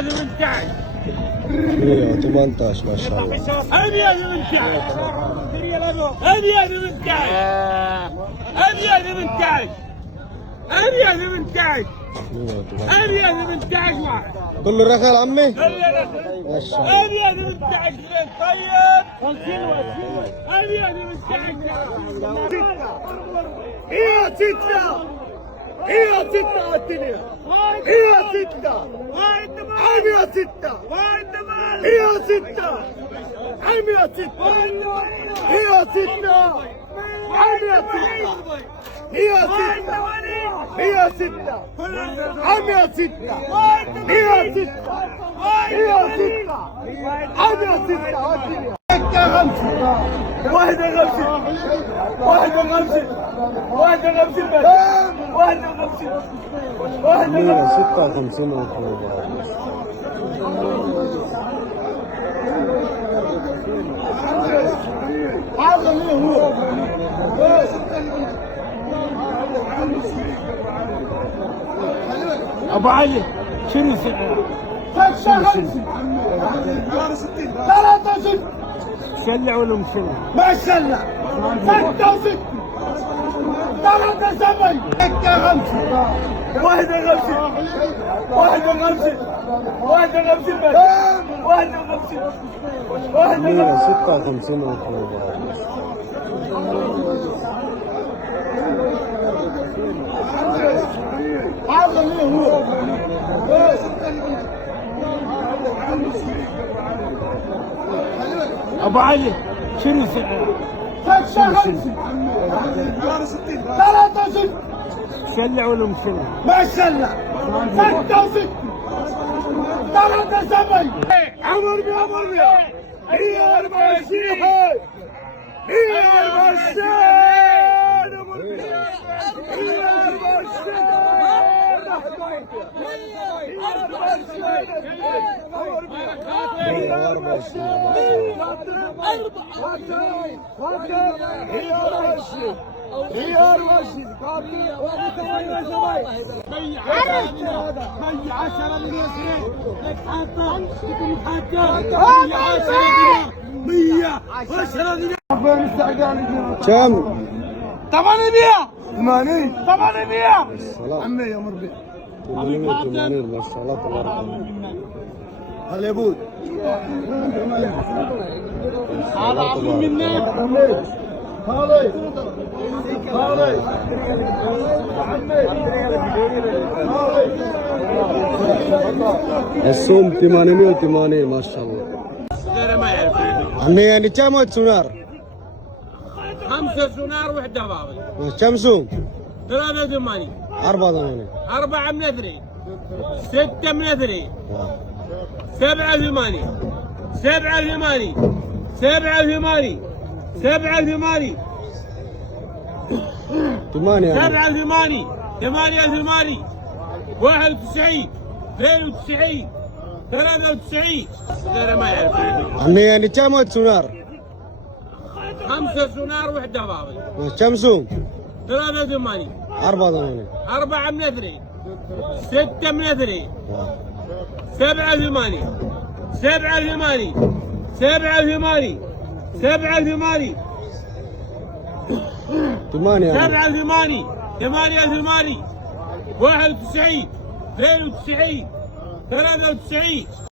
18 18 ما شاء الله. هذه 18 هذه 18 هذه 18 هذه 18 هذه 18 كله رخل عمي؟ كله ما شاء الله. هذه 18 طيب هذه 18 هي 6 هي 6 الدنيا هي 6 هي 6 هي 6 هي 6 هي 6 هي 6 هي 6 هي 6 هي 6 هي 6 واحدة غمشة واحدة غمشة واحدة غمشة واحدة غمشة واحدة 56 وخلاص. هذا اللي هو ابو علي شنو سعره؟ 63 شلع ولا مشلع؟ ما شلع 66 73 واحدة غمشة واحدة غمشة واحدة غمشة واحدة غمشة واحدة 56 وخلاص. هذا اللي هو ابو علي شنو سعره؟ 65 63 شلع ولا مشلع؟ ما شلع 66 73 عمر بيا هي 24 هي 24 كم؟ 800 80 800 الصلاة. عمي يا مربي 80 ما شاء الله تبارك الله. هلا يا بود هذا عمي منك هذا السوم 880 ما شاء الله. عمي يعني كم سونار؟ 5 سونار وحده باطل كم سوم؟ 83 84 4 من 3 6 من 3 87 87 87 87 8 87 88 91 92 93 غير ما يعرف عمي يعني كم سونار؟ 5 سونار وحده باطل كم سوم؟ 83 84 4 من 3 6 من 3 87 87 87 87 8 87 88 91 92 93